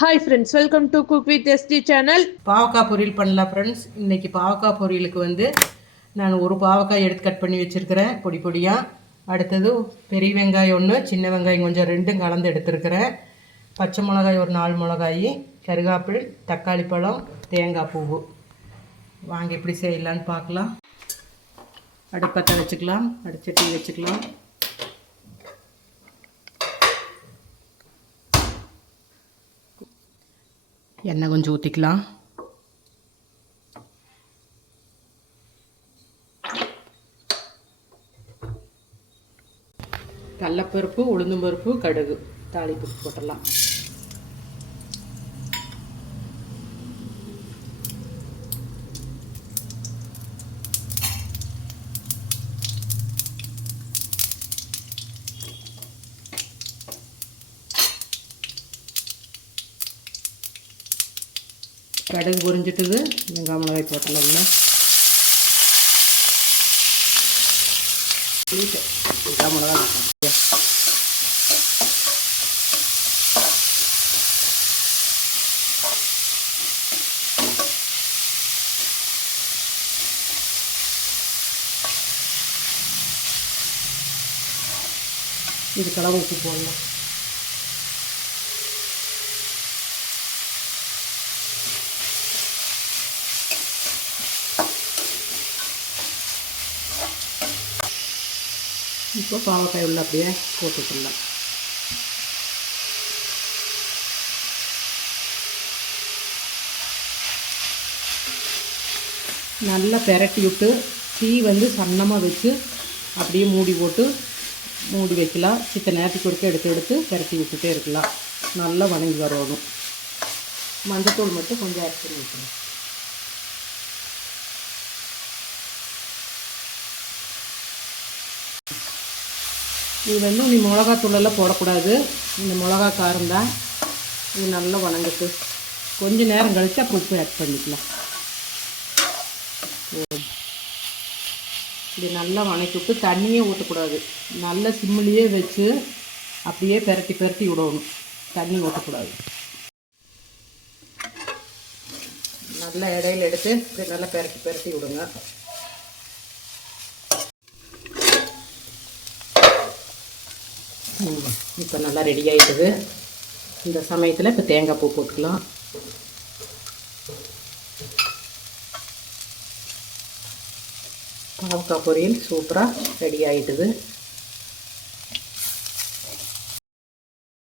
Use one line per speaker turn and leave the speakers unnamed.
Hi friends welcome to cook with ST channel
பாவக்காய் பொரியல் பண்ணலாம் ஃப்ரெண்ட்ஸ் இன்றைக்கி பாவக்காய் பொரியலுக்கு வந்து நான் ஒரு பாவக்காய் எடுத்து கட் பண்ணி வச்சுருக்கிறேன் பொடி பொடியாக அடுத்தது பெரிய வெங்காயம் ஒன்று சின்ன வெங்காயம் கொஞ்சம் ரெண்டும் கலந்து எடுத்துருக்கிறேன். பச்சை மிளகாய் ஒரு நாலு மிளகாய் கருகாப்பிள் தக்காளி பழம் தேங்காய் பூவு வாங்க எப்படி செய்யலான்னு பார்க்கலாம். அடுப்பத்தை வச்சுக்கலாம் அடிச்சட்டி வச்சுக்கலாம். எண்ணெய் கொஞ்சம் ஊற்றிக்கலாம் கடலப்பருப்பு உளுந்தும் பருப்பு கடுகு தாளிப்பு போட்டுடலாம். கடுகு பொரிஞ்சிட்டுது வெங்காய மிளகாய் போட்டலாம் வெங்காய மிளகாய் இதுக்கெல்லாம் உப்பு போடலாம். இப்போ பாவக்காய் உள்ள அப்படியே போட்டுக்கலாம். நல்லா பெரட்டி விட்டு தீ வந்து சன்னமாக வச்சு அப்படியே மூடி போட்டு மூடி வைக்கலாம். சித்த நேரத்துக்கு ஒருக்க எடுத்து எடுத்து பெரட்டி விட்டுட்டே இருக்கலாம். நல்லா வணங்கி வரணும் மஞ்சத்தூள் மட்டும் கொஞ்சம் ஆட் பண்ணி வைக்கணும். இது வந்து நீ மிளகாத்தூளெல்லாம் போடக்கூடாது. இந்த மிளகா காரம் தான். இது நல்லா வணங்குது கொஞ்சம் நேரம் கழித்து அப்புறம் உப்பு ஆட் பண்ணிக்கலாம். இது நல்லா வணக்கி விட்டு தண்ணியே ஊற்றக்கூடாது நல்ல சிம்மிலேயே வச்சு அப்படியே பெரட்டி பெரட்டி விடணும். தண்ணி ஊற்றக்கூடாது நல்லா இடையில எடுத்து நல்லா பெரட்டி பெரட்டி விடுங்க. இப்போ நல்லா ரெடி ஆகிட்டுது இந்த சமயத்தில் இப்போ தேங்காய் பூ போட்டுக்கலாம். பாவக்காய் பொரியல் சூப்பராக ரெடி ஆகிட்டுது